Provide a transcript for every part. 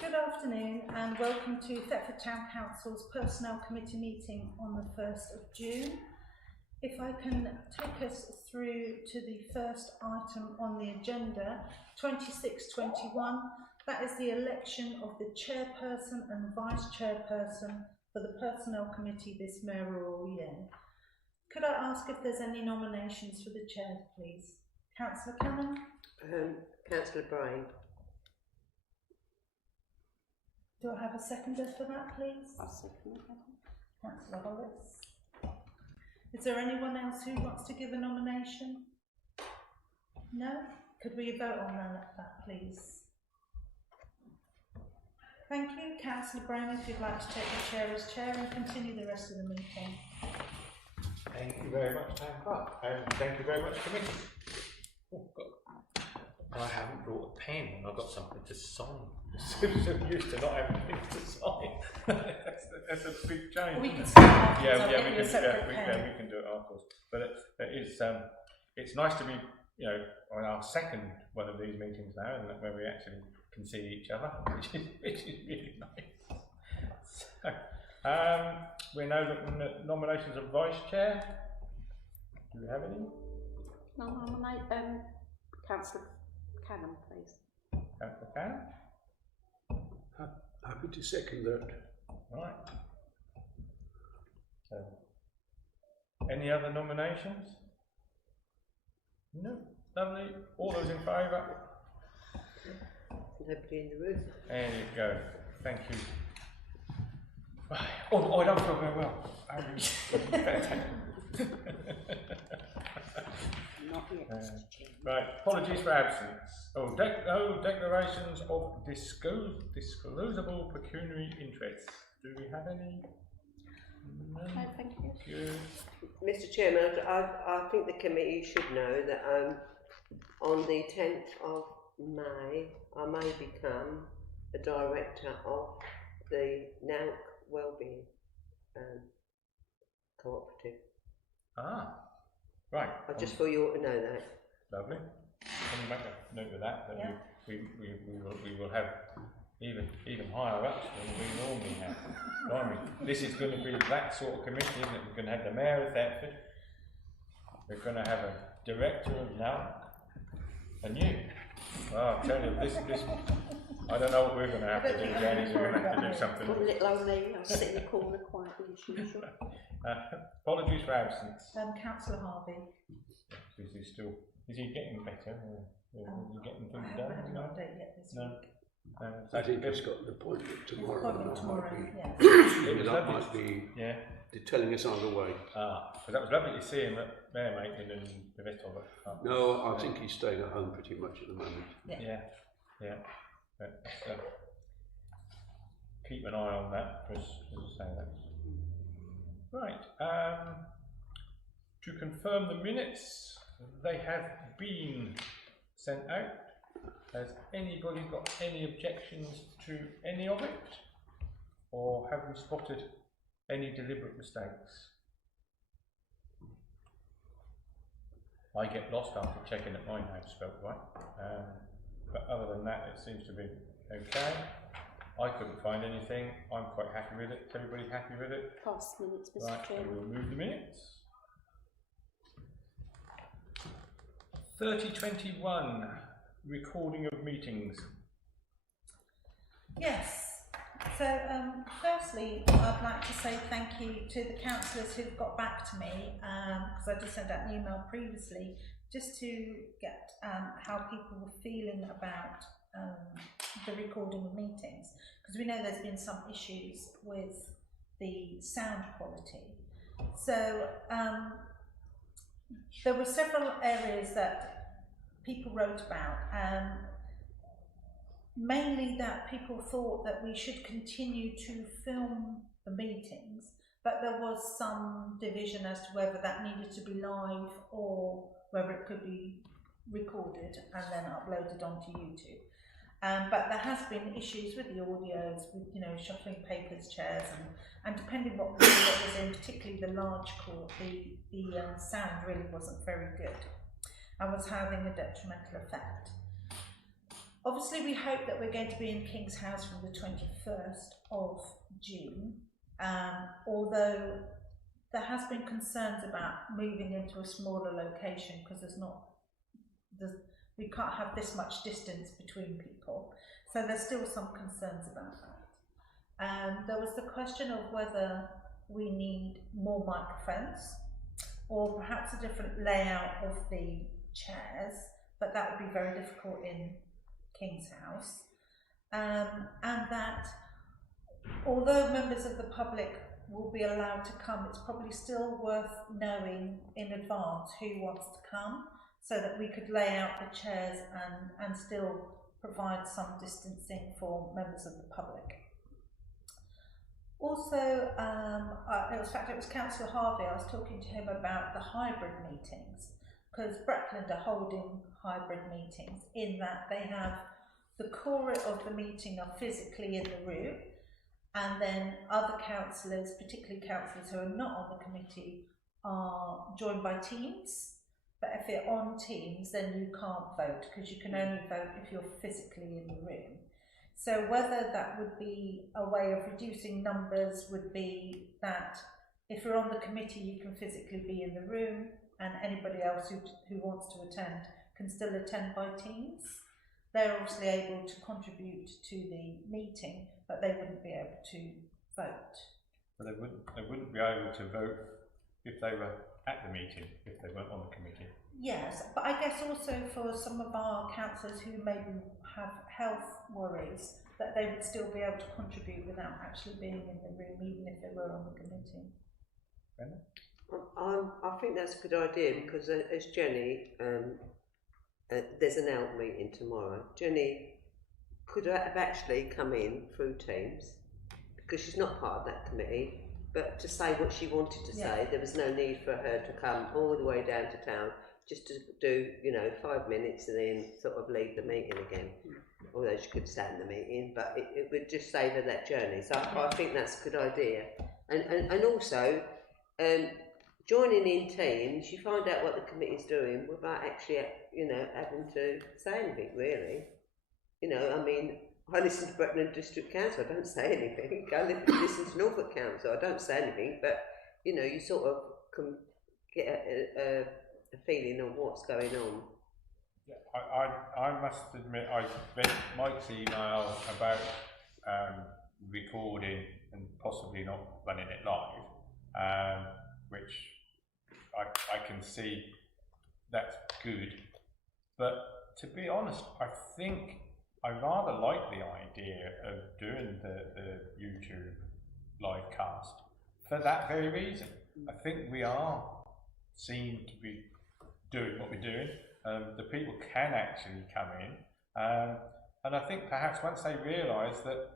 Good afternoon and welcome to Thetford Town Council's Personnel Committee meeting on the 1st of June. If I can take us through to the first item on the agenda, 2621, that is the election of the chairperson and vice chairperson for the Personnel Committee this mayoral year. Could I ask if there's any nominations for the chair, please? Councillor Cannon? Councillor Bryan. Do I have a seconder for that, please? I'll second that. Councillor Hollis. Is there anyone else who wants to give a nomination? No? Could we vote on that, please? Thank you. Councillor Brown, if you'd like to take the chair as chair and continue the rest of the meeting. Thank you very much, Town Clerk, and thank you very much, Committee. Oh, I haven't brought a pen and I've got something to sign. I'm so used to not having things to sign. that's a big change. We can start afterwards. we can do it afterwards. But it's nice to be, on our second one of these meetings now, and where we actually can see each other, which is really nice. So, we're now looking at nominations of vice chair. Do we have any? I'll nominate Councillor Cannon, please. Councillor Cannon? Happy to second that. Right. So, any other nominations? No. Lovely. All those in favour? Nobody in the room. There you go. Thank you. Right. Oh, I don't feel very well. Not yet. Right. Apologies for absence. Declarations of disclosable pecuniary interests. Do we have any? No. No, thank you. Good. Mr. Chairman, I think the committee should know that on the 10th of May, I may become a director of the Nauk Wellbeing Cooperative. Ah, right. I just thought you ought to know that. Lovely. Can we make a note of that? That yeah. we will have even higher ups than we normally have. Blimey. This is going to be that sort of committee, isn't it? We're going to have the Mayor of Thetford. We're going to have a director of NAUC, and you. Well, I'll tell you, this. I don't know what we're going to have to do, Janice. We're going to have to do something. Put a little only, I'll sit in the corner quietly as usual. Apologies for absence. Councillor Harvey. Is he getting better? Or is he getting things done? I haven't had an update yet this week. I think he's got an appointment tomorrow. Yeah. That might be telling us either way. So that was lovely to see him at Mayor Making and the rest of it. No, I think he's staying at home pretty much at the moment. Yeah. But, keep an eye on that, because as I say, that's right. To confirm the minutes, they have been sent out. Has anybody got any objections to any of it? Or have we spotted any deliberate mistakes? I get lost after checking that mine had spelt right. But other than that, it seems to be okay. I couldn't find anything. I'm quite happy with it. Is everybody happy with it? Pass minutes, Mr. Right, Chairman. we'll move the minutes. 3021, recording of meetings. Yes. So, firstly, I'd like to say thank you to the councillors who've got back to me, because I just sent out an email previously, just to get how people were feeling about the recording of meetings, because we know there's been some issues with the sound quality. So there were several areas that people wrote about, mainly that people thought that we should continue to film the meetings, but there was some division as to whether that needed to be live or whether it could be recorded and then uploaded onto YouTube. But there has been issues with the audios, with shuffling papers, chairs, and depending what room it was in, particularly the large court, the sound really wasn't very good and was having a detrimental effect. Obviously, we hope that we're going to be in King's House from the 21st of June, although there has been concerns about moving into a smaller location because we can't have this much distance between people. So there's still some concerns about that. There was the question of whether we need more microphones or perhaps a different layout of the chairs, but that would be very difficult in King's House. And that although members of the public will be allowed to come, it's probably still worth knowing in advance who wants to come, so that we could lay out the chairs and still provide some distancing for members of the public. Also, it was Councillor Harvey, I was talking to him about the hybrid meetings, because Breckland are holding hybrid meetings in that they have the core of the meeting are physically in the room, and then other councillors, particularly councillors who are not on the committee, are joined by Teams. But if you're on Teams, then you can't vote, because you can only vote if you're physically in the room. So whether that would be a way of reducing numbers would be that if you're on the committee, you can physically be in the room, and anybody else who wants to attend can still attend by Teams. They're obviously able to contribute to the meeting, but they wouldn't be able to vote. But they wouldn't be able to vote if they were at the meeting, if they weren't on the committee. Yes, but I guess also for some of our councillors who maybe have health worries, that they would still be able to contribute without actually being in the room, even if they were on the committee. I think that's a good idea, because as Jenny, there's an ALT meeting tomorrow. Jenny could have actually come in through Teams, because she's not part of that committee, but to say what she wanted to say. There was no need for her to come all the way down to town just to do, 5 minutes and then sort of leave the meeting again. Although she could stay in the meeting, but it would just save her that journey. So I think that's a good idea. And also, joining in Teams, you find out what the committee's doing without actually, having to say anything, really. I listen to Breckland District Council, I don't say anything. I listen to Norfolk Council, I don't say anything, but, you sort of can get a feeling on what's going on. Yeah, I must admit, I read Mike's email about recording and possibly not running it live, which I can see that's good. But to be honest, I think I rather like the idea of doing the YouTube live cast for that very reason. I think we are seen to be doing what we're doing. The people can actually come in, and I think perhaps once they realise that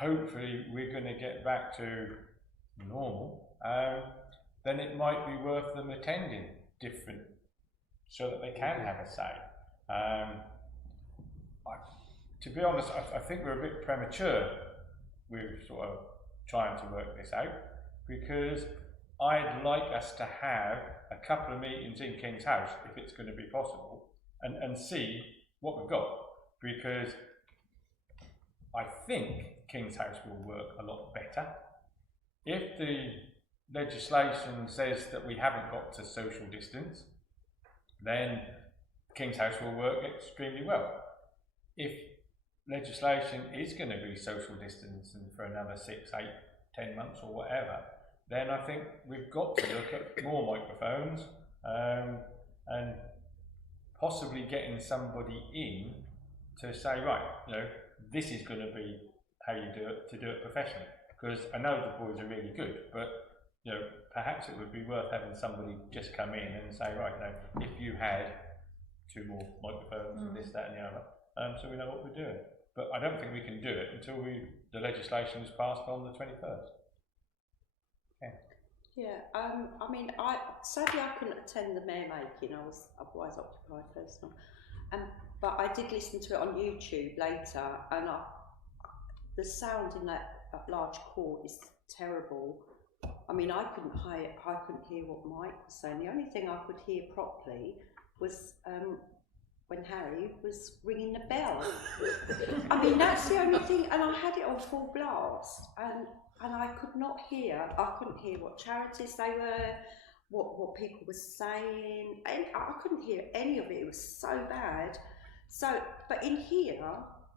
hopefully we're going to get back to normal, then it might be worth them attending different so that they can have a say. To be honest, I think we're a bit premature with sort of trying to work this out, because I'd like us to have a couple of meetings in King's House, if it's going to be possible, and see what we've got, because I think King's House will work a lot better. If the legislation says that we haven't got to social distance, then King's House will work extremely well. If legislation is going to be social distancing for another 6, 8, 10 months or whatever, then I think we've got to look at more microphones, and possibly getting somebody in to say, right, this is going to be how you do it, to do it professionally. Because I know the boys are really good, but perhaps it would be worth having somebody just come in and say, right, if you had 2 more microphones and this, that and the other, so we know what we're doing. But I don't think we can do it until the legislation is passed on the 21st. Sadly I couldn't attend the mayor making, I was otherwise occupied personally. But I did listen to it on YouTube later, and the sound in that large court is terrible. I couldn't hear what Mike was saying. The only thing I could hear properly was when Harry was ringing the bell. I mean, that's the only thing, and I had it on full blast, and I could not hear, I couldn't hear what charities they were, what people were saying, and I couldn't hear any of it. It was so bad. So, but in here,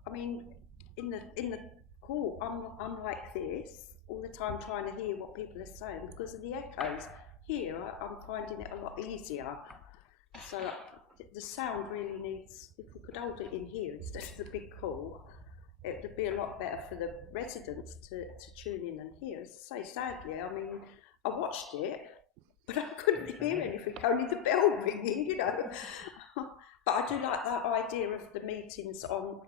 I mean, in the court, I'm like this all the time, trying to hear what people are saying because of the echoes. Here, I'm finding it a lot easier. So the sound really needs, if we could hold it in here instead of the big court, it would be a lot better for the residents to tune in and hear. As I say, sadly, I mean, I watched it, but I couldn't hear anything, only the bell ringing, you know. But I do like that idea of the meetings on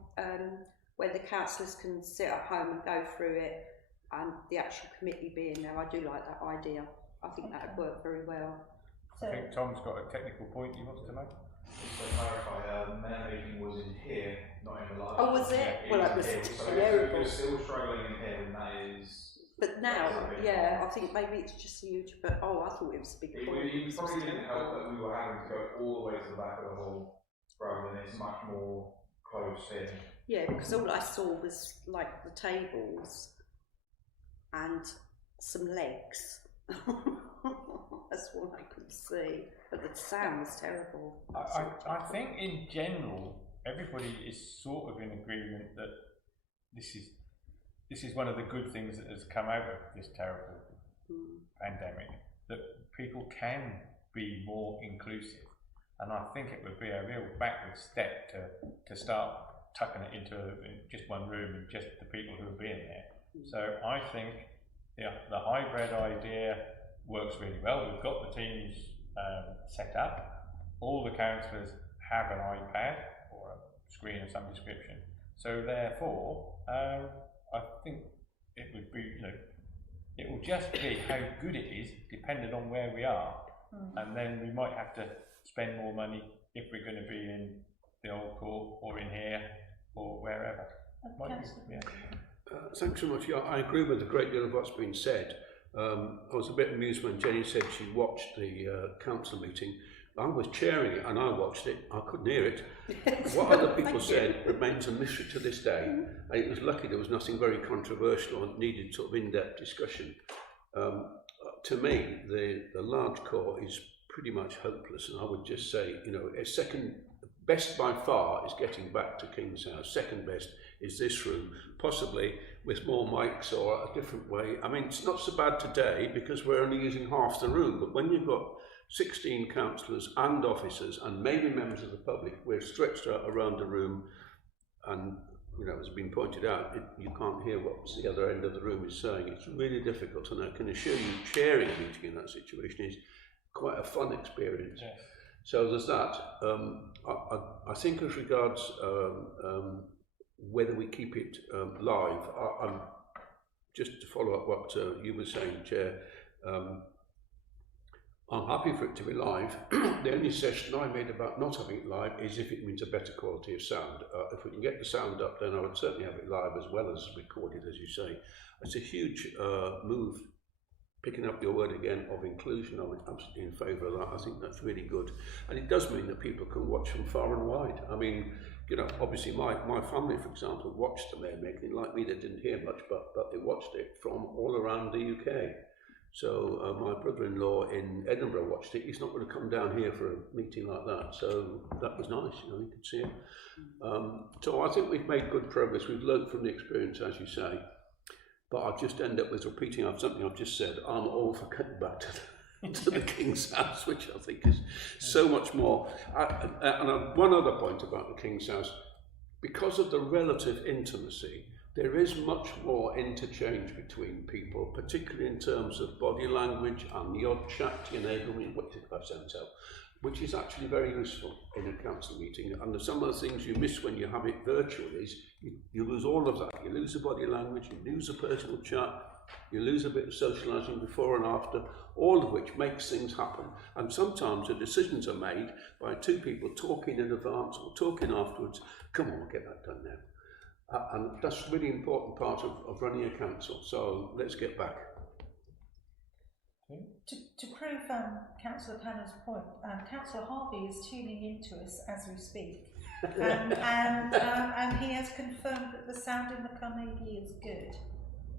where the councillors can sit at home and go through it, and the actual committee being there. I do like that idea. I think that would work very well. I think Tom's got a technical point he wants to make. Just to clarify, the mayor meeting was in here, not in the library. Oh, was it? Yeah, Well, that was terrible. We're still struggling in here, and that is. But now, yeah, I think maybe it's just a huge. But oh, I thought it was a big point. It probably didn't help that we were having to go all the way to the back of the hall, rather than it's much more close in. Yeah, because all I saw was like the tables and some legs. That's all I could see. But the sound was terrible. I think in general, everybody is sort of in agreement that this is one of the good things that has come out of this terrible pandemic, that people can be more inclusive. And I think it would be a real backward step to start tucking it into just one room and just the people who are being there. So I think the hybrid idea works really well. We've got the teams set up. All the councillors have an iPad or a screen of some description. So therefore, I think it would be, it will just be how good it is depending on where we are. And then we might have to spend more money if we're going to be in the old court or in here or wherever. Thanks so much. Yeah, I agree with a great deal of what's been said. I was a bit amused when Jenny said she watched the council meeting. I was chairing it and I watched it. I couldn't hear it. What other people said remains a mystery to this day. And it was lucky there was nothing very controversial and needed sort of in-depth discussion. To me, the large core is pretty much hopeless, and I would just say, a second best by far is getting back to King's House. Second best is this room, possibly with more mics or a different way. I mean, it's not so bad today because we're only using half the room, but when you've got 16 councillors and officers and maybe members of the public, we're stretched out around the room, and as has been pointed out, you can't hear what the other end of the room is saying. It's really difficult, and I can assure you chairing a meeting in that situation is quite a fun experience. Yes. So there's that. I think as regards whether we keep it live, I'm just to follow up what you were saying, Chair. I'm happy for it to be live. The only suggestion I made about not having it live is if it means a better quality of sound. If we can get the sound up, then I would certainly have it live as well as recorded, as you say. It's a huge move, picking up your word again, of inclusion. I'm absolutely in favour of that. I think that's really good. And it does mean that people can watch from far and wide. I mean, obviously my family, for example, watched the Mayor meeting. Like me, they didn't hear much, but they watched it from all around the UK. So my brother-in-law in Edinburgh watched it. He's not going to come down here for a meeting like that. So that was nice, you could see it. So I think we've made good progress. We've learned from the experience, as you say. But I'll just end up with repeating something I've just said. I'm all for cutting back to the King's House, which I think is so much more. And one other point about the King's House, because of the relative intimacy, there is much more interchange between people, particularly in terms of body language and the odd chat to your neighbour, which is actually very useful in a council meeting. And some of the things you miss when you have it virtual is you lose all of that. You lose the body language, you lose a personal chat, you lose a bit of socialising before and after, all of which makes things happen. And sometimes the decisions are made by two people talking in advance or talking afterwards. Come on, we'll get that done now. And that's a really important part of running a council. So let's get back. To prove Councillor Cannon's point, Councillor Harvey is tuning into us as we speak, and he has confirmed that the sound in the Carnegie is good.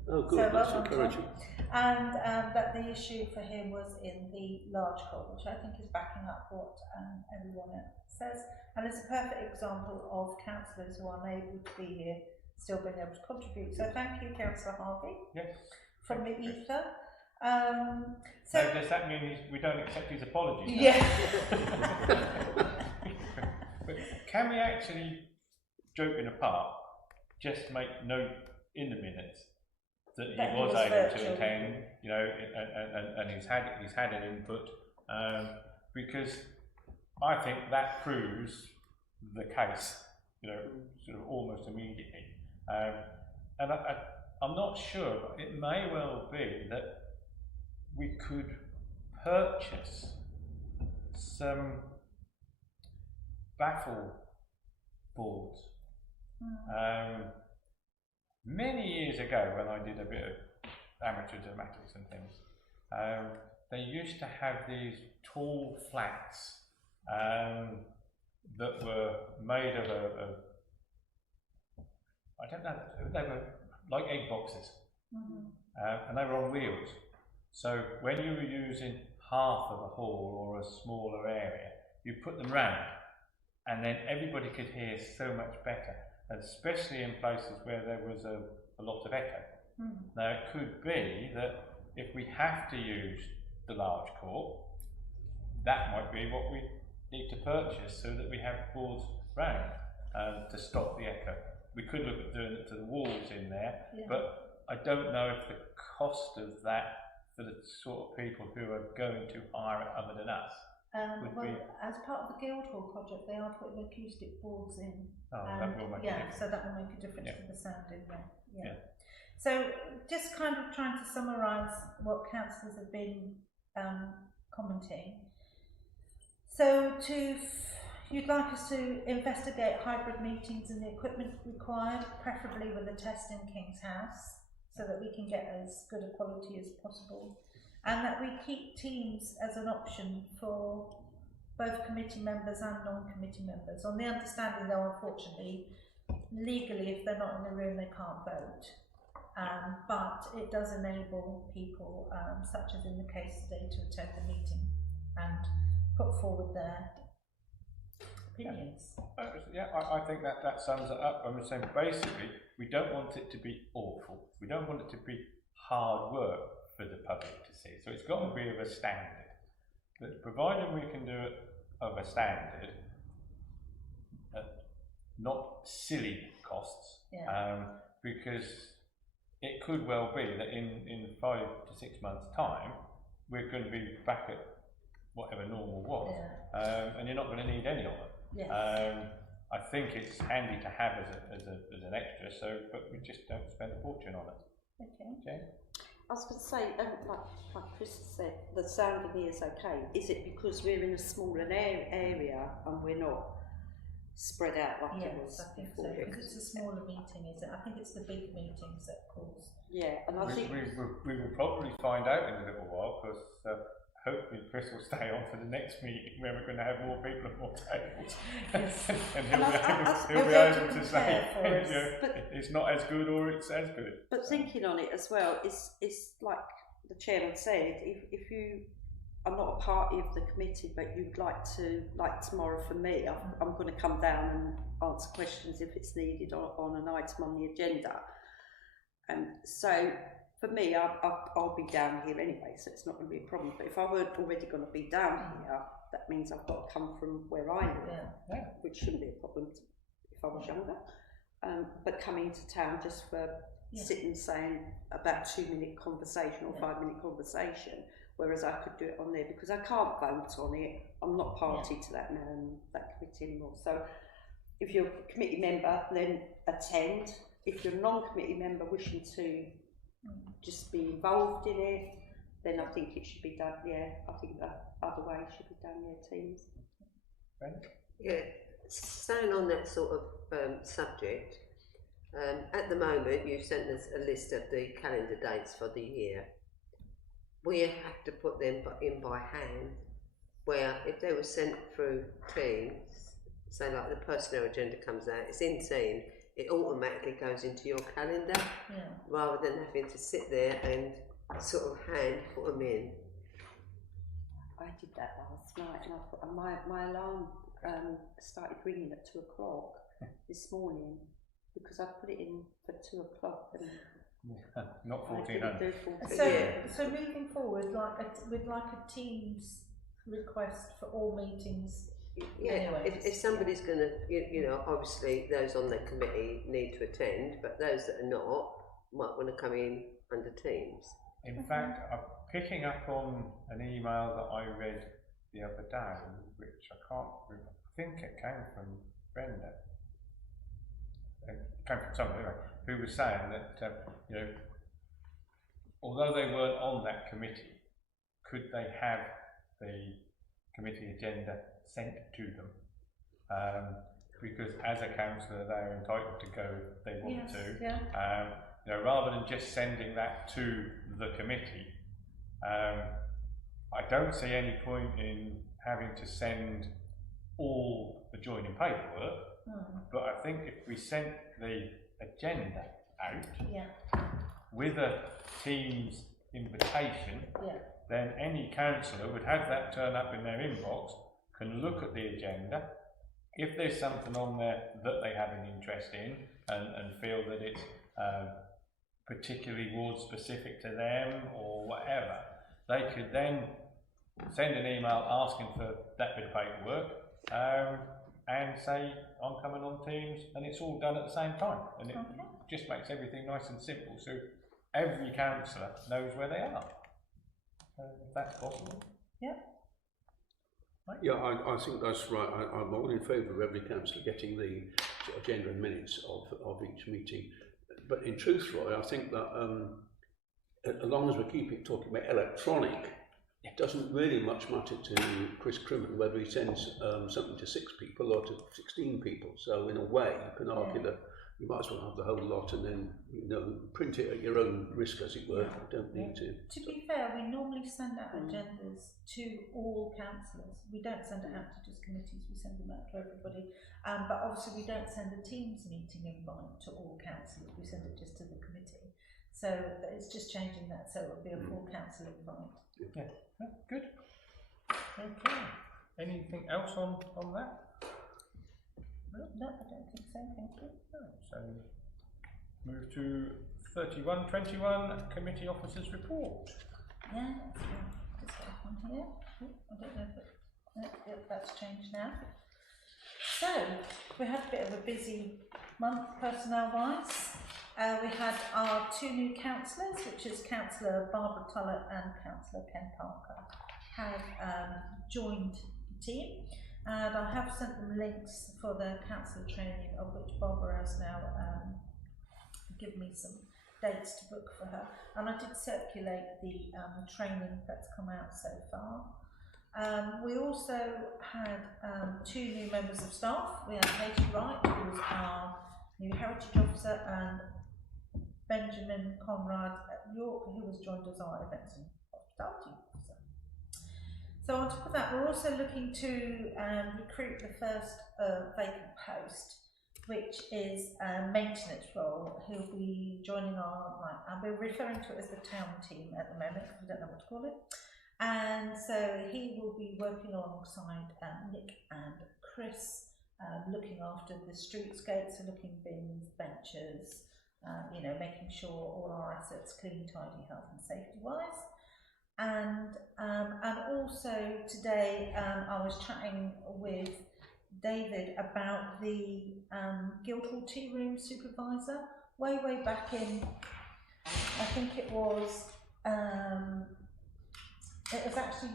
Oh, good, So, that's well done, encouraging. And that the issue for him was in the large court, which I think is backing up what everyone else says, and it's a perfect example of councillors who are unable to be here still being able to contribute. So thank you, Councillor Harvey, Yes. from the ether. So does that mean we don't accept his apologies? Yeah. But can we actually, joking apart, just make note in the minutes that he was able virtual. to attend, you know, and he's had an input, because I think that proves the case, you know, sort of almost immediately. And I'm not sure, but it may well be that we could purchase some baffle boards. Many years ago, when I did a bit of amateur dramatics and things, they used to have these tall flats that were made of I don't know, they were like egg boxes, and they were on wheels. So when you were using half of a hall or a smaller area, you put them round, and then everybody could hear so much better, especially in places where there was a lot of echo. Now it could be that if we have to use the large court, that might be what we need to purchase, so that we have boards round to stop the echo. We could look at doing it to the walls in there, but I don't know if the cost of that for the sort of people who are going to hire it other than us Well, as part of the Guildhall project, they are putting acoustic boards in. That will make a difference. So that will make a difference to the sound in there. So just kind of trying to summarise what councillors have been commenting. So you'd like us to investigate hybrid meetings and the equipment required, preferably with a test in King's House, so that we can get as good a quality as possible, and that we keep Teams as an option for both committee members and non-committee members, on the understanding though, unfortunately, legally if they're not in the room they can't vote, but it does enable people, such as in the case today, to attend the meeting and put forward their opinions. I think that sums it up. I'm saying basically we don't want it to be awful. We don't want it to be hard work for the public to see. So it's got to be of a standard. But provided we can do it of a standard, not silly costs, because it could well be that in 5 to 6 months' time we're going to be back at whatever normal was, and you're not going to need any of it. I think it's handy to have as an extra, but we just don't spend a fortune on it. Okay. I was going to say, like Chris said, the sound in here is okay. Is it because we're in a smaller area and we're not spread out like it was before? Yes, I think so, because it's a smaller meeting, is it? I think it's the big meetings that cause. Yeah, and I think we will probably find out in a little while, because hopefully Chris will stay on for the next meeting where we're going to have more people and more tables. And he'll be able to say, it's not as good or it's as good. But thinking on it as well, it's like the chairman said, if you are not a party of the committee but you'd like to, like tomorrow for me, I'm going to come down and answer questions if it's needed on an item on the agenda. So for me, I'll be down here anyway, so it's not going to be a problem. But if I weren't already going to be down here, that means I've got to come from where I live, which shouldn't be a problem if I was younger. But coming to town just for sitting saying about 2-minute conversation or 5-minute conversation, whereas I could do it on there because I can't vote on it. I'm not party to that committee anymore. So if you're a committee member, then attend. If you're a non-committee member wishing to just be involved in it, then I think it should be done. I think that other way should be done. Teams. Staying on that sort of subject, at the moment you've sent us a list of the calendar dates for the year. we have to put them in by hand, where if they were sent through Teams, say like the personnel agenda comes out, it's in Teams, it automatically goes into your calendar, rather than having to sit there and sort of hand put them in. I did that last night, and I put, my alarm started ringing at 2 o'clock this morning, because I put it in for 2 o'clock and not I didn't 1400. do 1400. So moving forward, we'd like a Teams request for all meetings. Yeah, Anyway, if somebody's going to, you know, obviously those on the committee need to attend, but those that are not might want to come in under Teams. In fact, I'm picking up on an email that I read the other day, which I think it came from Brenda. It came from somebody anyway, who was saying that, you know, although they weren't on that committee, could they have the committee agenda sent to them? Because as a councillor, they're entitled to go if they want to. You know, rather than just sending that to the committee, I don't see any point in having to send all the joining paperwork, but I think if we sent the agenda out with a Teams invitation, then any councillor would have that turn up in their inbox, can look at the agenda. If there's something on there that they have an interest in and feel that it's particularly ward specific to them or whatever, they could then send an email asking for that bit of paperwork and say, I'm coming on Teams, and it's all done at the same time, and it just makes everything nice and simple, so every councillor knows where they are, if that's possible. Yeah, I think that's right. I'm all in favour of every councillor getting the agenda and minutes of each meeting. But in truth, Roy, I think that as long as we keep talking about electronic, it doesn't really much matter to Chris Crimmen whether he sends something to 6 people or to 16 people. So in a way, you can argue that you might as well have the whole lot and then, you know, print it at your own risk, as it were. You don't need to. To be fair, we normally send out agendas to all councillors. We don't send it out to just committees, we send them out to everybody. But obviously we don't send a Teams meeting invite to all councillors, we send it just to the committee. So it's just changing that, so it'll be a full council invite. Yeah, good. Okay. Anything else on that? No, I don't think so, thank you. No. So move to 3121, committee officers report. Yeah, just got one here. I don't know if that's changed now. So, we had a bit of a busy month personnel-wise. We had our 2 new councillors, which is Councillor Barbara Tullett and Councillor Ken Parker, have joined the team. And I have sent them links for their councillor training, of which Barbara has now given me some dates to book for her. And I did circulate the training that's come out so far. We also had 2 new members of staff. We had Katie Wright, who was our new heritage officer, and Benjamin Conrad at York, who was joined as our events and hospitality officer. So on top of that, we're also looking to recruit the first vacant post, which is a maintenance role. He'll be joining our, we're referring to it as the town team at the moment, because we don't know what to call it. And so he will be working alongside Nick and Chris, looking after the streetscapes, so looking bins, benches, you know, making sure all our assets clean, tidy, health and safety wise. And also today I was chatting with David about the Guildhall Tea Room Supervisor. Way back in, I think it was actually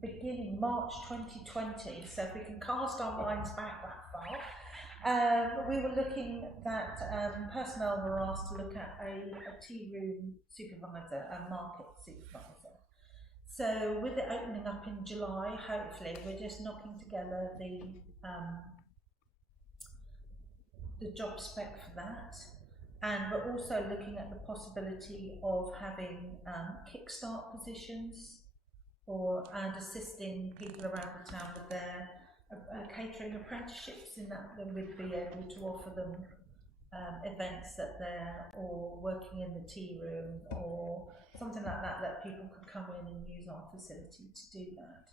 beginning March 2020, so if we can cast our minds back that far. We were looking that personnel were asked to look at a tea room supervisor, a market supervisor. So with it opening up in July, hopefully, we're just knocking together the job spec for that. And we're also looking at the possibility of having kickstart positions and assisting people around the town with their catering apprenticeships, in that they would be able to offer them events that they're, or working in the tea room or something like that, that people could come in and use our facility to do that.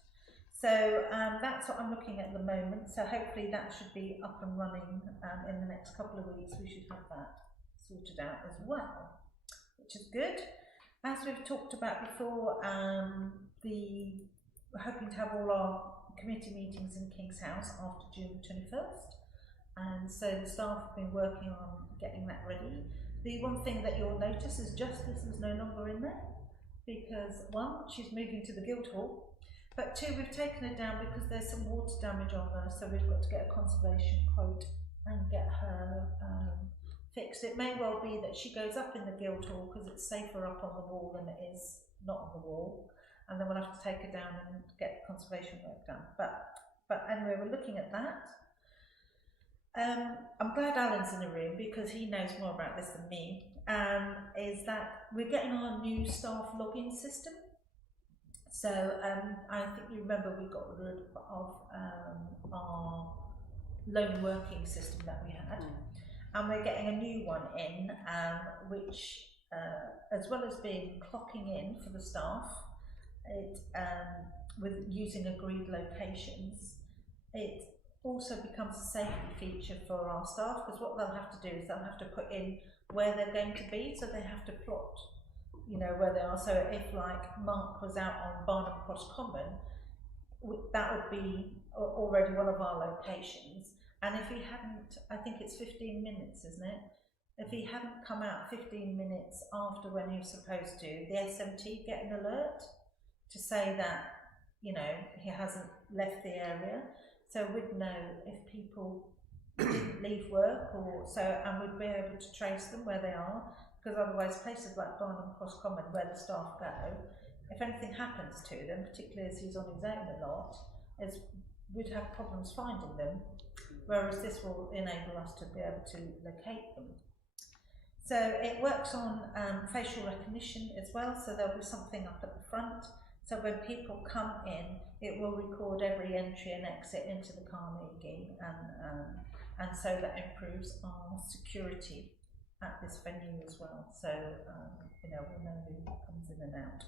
So that's what I'm looking at the moment. So hopefully that should be up and running in the next couple of weeks. We should have that sorted out as well, which is good. As we've talked about before, we're hoping to have all our committee meetings in King's House after June 21st. And so the staff have been working on getting that ready. The one thing that you'll notice is Justice is no longer in there, because one, she's moving to the Guildhall, but two, we've taken her down because there's some water damage on her, so we've got to get a conservation quote and get her fixed. It may well be that she goes up in the Guildhall because it's safer up on the wall than it is not on the wall, and then we'll have to take her down and get conservation work done. But anyway, we're looking at that. I'm glad Alan's in the room because he knows more about this than me. Is that we're getting our new staff login system. So I think you remember we got rid of our lone working system that we had, and we're getting a new one in, which as well as being clocking in for the staff, it with using agreed locations, it also becomes a safety feature for our staff, because what they'll have to do is they'll have to put in where they're going to be, so they have to plot, you know, where they are. So if like Mark was out on Barnum Cross Common, that would be already one of our locations. And if he hadn't, I think it's 15 minutes, isn't it? If he hadn't come out 15 minutes after when he was supposed to, the SMT get an alert to say that, you know, he hasn't left the area. So we'd know if people didn't leave work, or so, and we'd be able to trace them where they are, because otherwise places like Barnum Cross Common, where the staff go, if anything happens to them, particularly as he's on his own a lot, we'd have problems finding them, whereas this will enable us to be able to locate them. So it works on facial recognition as well, so there'll be something up at the front. So when people come in, it will record every entry and exit into the Carnegie, and so that improves our security at this venue as well. So you know, we'll know who comes in and out.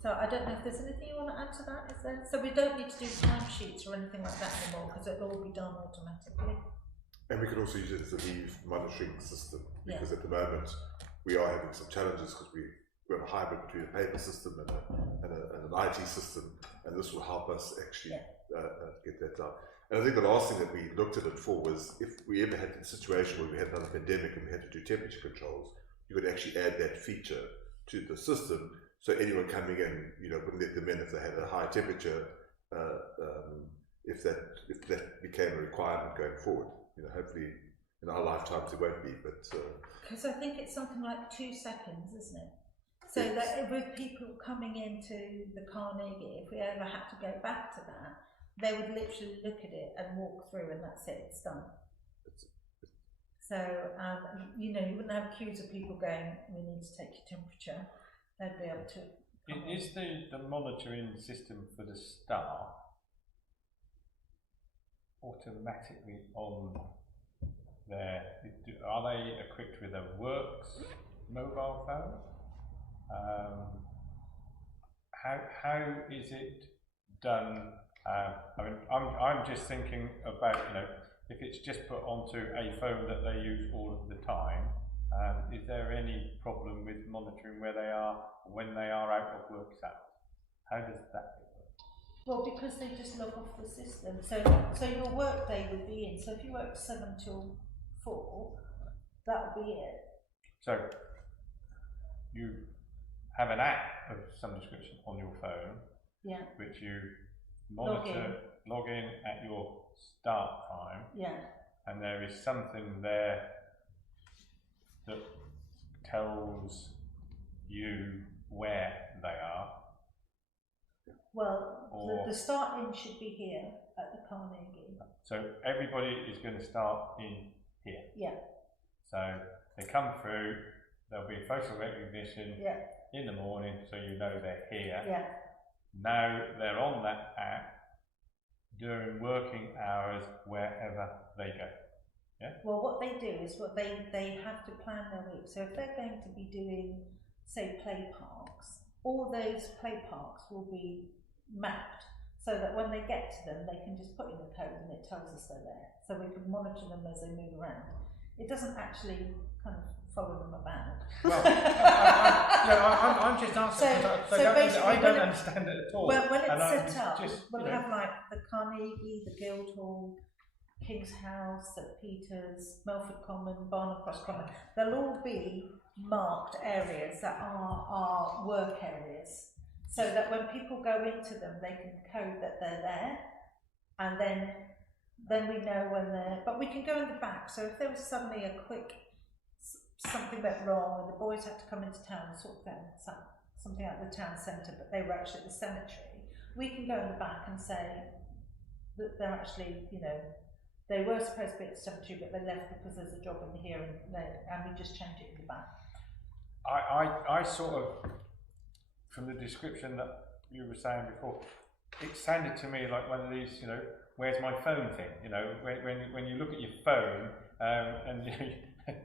So I don't know if there's anything you want to add to that, is there? So we don't need to do timesheets or anything like that anymore, because it'll all be done automatically. And we can also use it as a leave monitoring system, because at the moment we are having some challenges, because we're a hybrid between a paper system and an IT system, and this will help us actually get that done. And I think the last thing that we looked at it for was, if we ever had a situation where we had another pandemic and we had to do temperature controls, you could actually add that feature to the system, so anyone coming in, you know, wouldn't let them in if they had a high temperature, if that became a requirement going forward. You know, hopefully in our lifetimes it won't be, but because I think it's something like 2 seconds, isn't it? So that with people coming into the Carnegie, if we ever had to go back to that, they would literally look at it and walk through, and that's it, it's done. So you know, you wouldn't have queues of people going, we need to take your temperature. They'd be able to. Is the monitoring system for the staff automatically on there? Are they equipped with a works mobile phone? How is it done? I mean, I'm just thinking about, you know, if it's just put onto a phone that they use all of the time, is there any problem with monitoring where they are when they are out of work hours? How does that work? Well, because they just log off the system. So your work day would be in. So if you work 7 till 4, that would be it. So you have an app of some description on your phone, which you monitor, log in at your start time, and there is something there that tells you where they are. Well, the start in should be here at the Carnegie. So everybody is going to start in here. Yeah. So they come through, there'll be facial recognition Yeah. in the morning, so you know they're here. Yeah. Now they're on that app during working hours wherever they go. Yeah. Well, what they do is they have to plan their week. So if they're going to be doing, say, play parks, all those play parks will be mapped so that when they get to them, they can just put in the code and it tells us they're there. So we can monitor them as they move around. It doesn't actually kind of follow them about. Well, I'm just asking. So I basically don't understand it at all. When it's And set up, just, we'll you know, have like the Carnegie, the Guildhall, King's House, St Peter's, Melford Common, Barnard Cross Common. They'll all be marked areas that are our work areas, so that when people go into them, they can code that they're there, and then we know when they're. But we can go in the back. So if there was suddenly a quick something went wrong and the boys had to come into town and sort them something at the town centre, but they were actually at the cemetery, we can go in the back and say that they're actually, you know, they were supposed to be at the cemetery, but they left because there's a job in here, and we just change it in the back. I sort of, from the description that you were saying before, it sounded to me like one of these, you know, where's my phone thing, you know, when you look at your phone and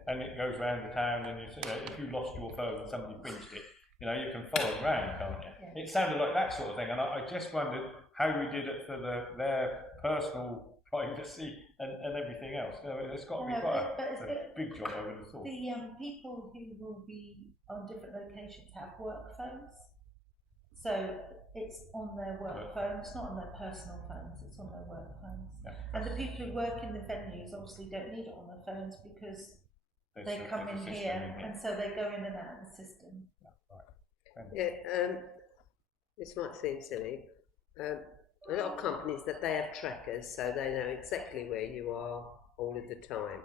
and it goes around the town, and you know, if you lost your phone and somebody pinched it, you know, you can follow it around, can't you? Yeah. It sounded like that sort of thing, and I just wondered how we did it for their personal privacy and everything else. You know, it's got to be quite a big job, I would have thought. The people who will be on different locations have work phones, so it's on their work phone. It's not on their personal phones. It's on their work phones. Yeah. And the people who work in the venues obviously don't need it on their phones because they come in here, and so they go in and out of the system. Yeah, this might seem silly. A lot of companies that they have trackers, so they know exactly where you are all of the time.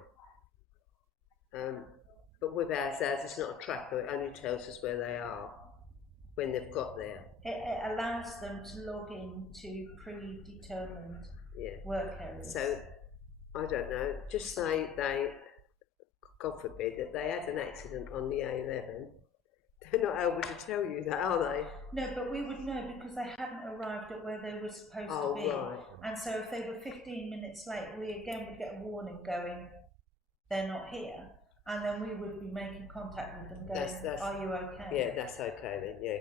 But with ours, it's not a tracker. It only tells us where they are when they've got there. It allows them to log in to predetermined work areas. So I don't know. Just say they, God forbid, that they had an accident on the A11. They're not able to tell you that, are they? No, but we would know because they hadn't arrived at where they were supposed to be. Right. And so if they were 15 minutes late, we again would get a warning going, they're not here. And then we would be making contact with them going, are you okay? Yeah, that's okay then, yeah.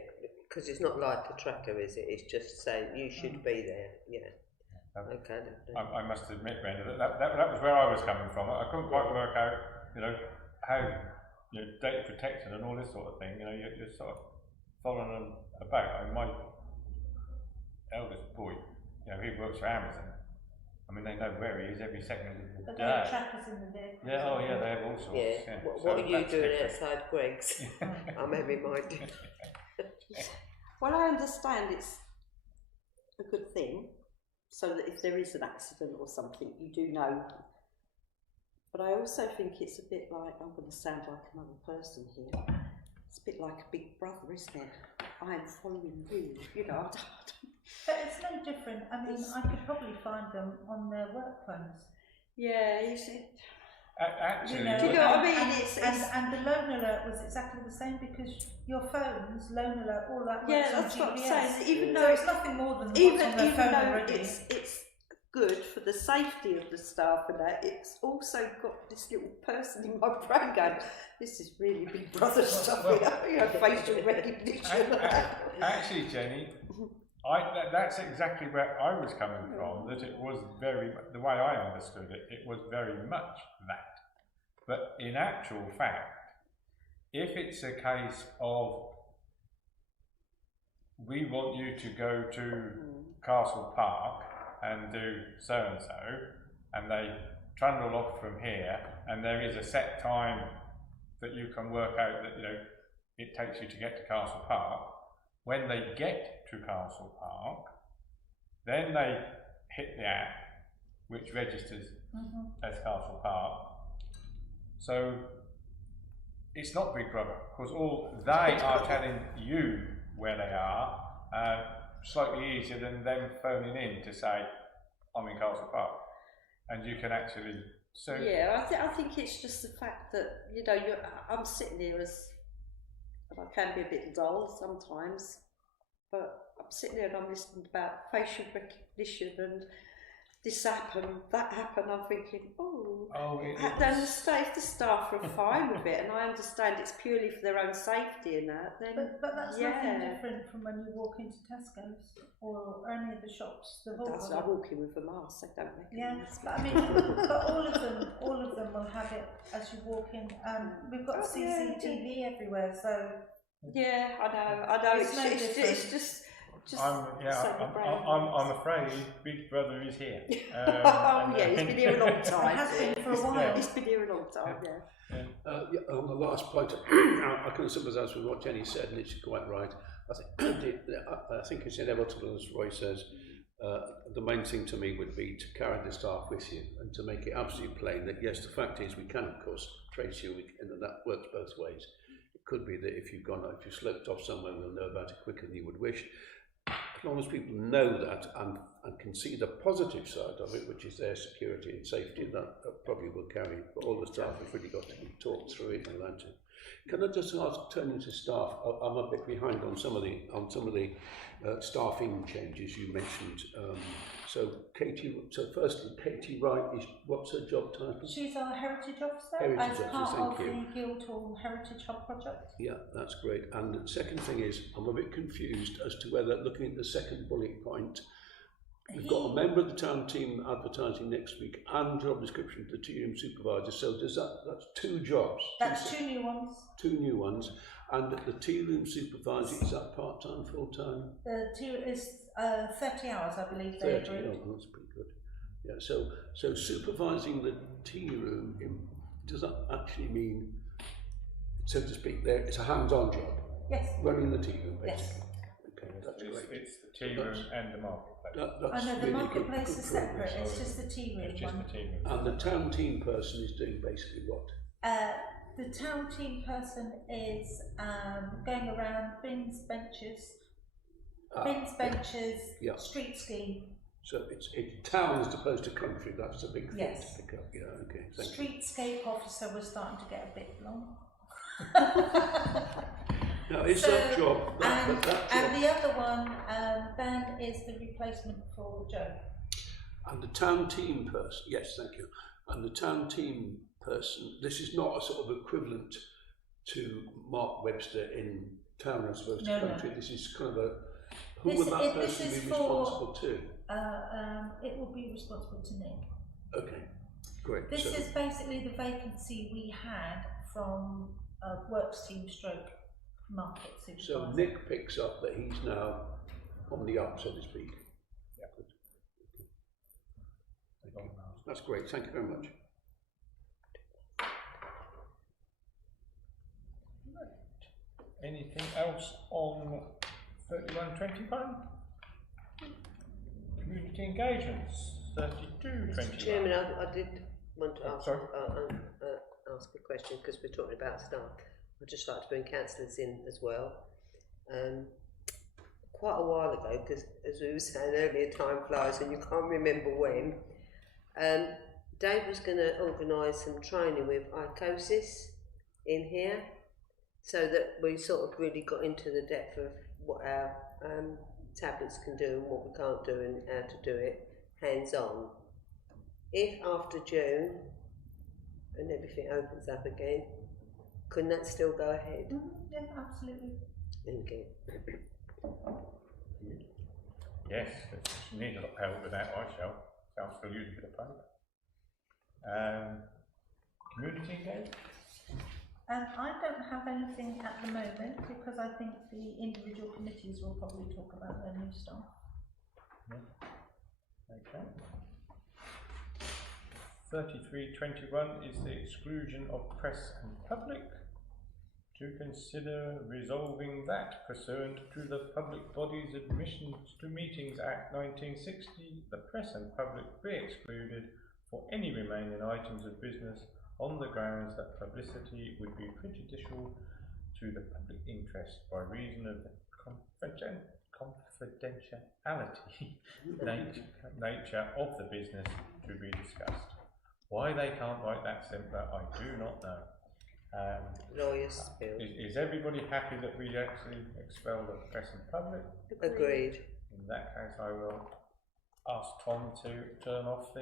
Because it's not like a tracker, is it? It's just saying you should be there, yeah. Okay. I must admit, Brenda, that was where I was coming from. I couldn't quite work out, you know, how, you know, data protection and all this sort of thing, you know, you're sort of following them about. I mean, my eldest boy, you know, he works for Amazon. I mean, they know where he is every second of the But day. they have trackers in the vehicle. Yeah, oh yeah, they have all sorts. Yeah. Yeah. What are you doing outside Greg's? I'm having my dinner. Well, I understand it's a good thing, so that if there is an accident or something, you do know. But I also think it's a bit like, I'm going to sound like another person here, it's a bit like a big brother, isn't it? I am following you, you know. But it's no different. I mean, I could probably find them on their work phones. Yeah, you see. Actually, You know, do you know what I mean? And the loan alert was exactly the same because your phones, loan alert, all that works Yeah, on that's GPS. what I'm saying. Even So though it's nothing more than what's on their even phone though already. it's good for the safety of the staff and that, it's also got this little person in my brain going, this is really Big Brother stuff, you know, facial recognition. Actually, Jenny, that's exactly where I was coming from, that it was very, the way I understood it, it was very much that. But in actual fact, if it's a case of we want you to go to Castle Park and do so-and-so, and they trundle off from here, and there is a set time that you can work out that, you know, it takes you to get to Castle Park. When they get to Castle Park, then they hit the app, which registers as Castle Park. So it's not Big Brother, because all they are telling you where they are, slightly easier than them phoning in to say, I'm in Castle Park. And you can actually So yeah, I think it's just the fact that, you know, I'm sitting here and I can be a bit dull sometimes, but I'm sitting here and I'm listening about facial recognition and this happened, that happened. I'm thinking, then if the staff are fine with it, and I understand it's purely for their own safety and that, then but that's nothing different from when you walk into Tesco's or any of the shops. I walk in with a mask, I don't recognise. But I mean, but all of them will have it as you walk in. We've got CCTV everywhere, so yeah, I know. It's just. I'm afraid Big Brother is here. He's been here a long time. It has been for a while. He's been here a long time, on the last point, I can sympathise with what Jenny said, and it's quite right. I think it's inevitable, as Roy says. The main thing to me would be to carry the staff with you and to make it absolutely plain that yes, the fact is we can of course trace you, and that works both ways. It could be that if you slipped off somewhere, we'll know about it quicker than you would wish. As long as people know that and can see the positive side of it, which is their security and safety, that probably will carry. But all the staff have really got to be talked through it and allowed to. Can I just ask, turning to staff, I'm a bit behind on some of the staffing changes you mentioned. Firstly, Katie Wright what's her job title? She's our Heritage Officer as part of the Guildhall Heritage Hub project. Yeah, that's great. And the second thing is, I'm a bit confused as to whether, looking at the second bullet point, we've got a member of the town team advertising next week and job description for the tea room supervisor. So that's 2 jobs. That's 2 new ones. 2 new ones. And the tea room supervisor, is that part-time, full-time? The 2 is 30 hours, I believe. 30, that's pretty good. Yeah, so supervising the tea room, does that actually mean, so to speak, it's a hands-on job? Yes. Running the tea room, basically? Yes. Okay, that's great. It's the tea room and the marketplace. I know the really marketplace is separate, it's Oh, just the tea room It's just one. the tea room. And the town team person is doing basically what? The town team person is going around bins, benches, yeah. street scheme. So it's town as opposed to country, that's a big thing Yes. to pick up. Yeah, okay, thank you. Streetscape officer was starting to get a bit long. Now, is that job, that job, and the other one, Ben, is the replacement for Joe. and the town team person, yes, thank you, and the town team person, this is not a sort of equivalent to Mark Webster in town as opposed to country. No. This is kind of a, who will that person be responsible to? It will be responsible to Nick. Okay, great. This is basically the vacancy we had from works team stroke market supervisor. So Nick picks up that he's now on the up, so to speak. Yeah. Good. That's great, thank you very much. Anything else on 3121? Community engagements, 3221. Chairman, I did want to ask, Sorry? ask a question because we're talking about staff. I'd just like to bring councillors in as well. Quite a while ago, because as we were saying earlier, time flies and you can't remember when, Dave was going to organise some training with ICOSIS in here, so that we sort of really got into the depth of what our tablets can do and what we can't do and how to do it hands-on. If after June and everything opens up again, couldn't that still go ahead? Yeah, absolutely. Thank you. Yes, if you need a lot of help with that, I shall. Council use a bit of paper. Community engagement? I don't have anything at the moment because I think the individual committees will probably talk about their new staff. Okay. 3321 is the exclusion of press and public. To consider resolving that pursuant to the Public Bodies Admissions to Meetings Act 1960, the press and public be excluded for any remaining items of business on the grounds that publicity would be prejudicial to the public interest by reason of the confidentiality nature of the business to be discussed, Why they can't write that simpler, I do not know. Lawyer's spill. Is everybody happy that we actually expel the press and public? Agreed. In that case, I will ask Tom to turn off the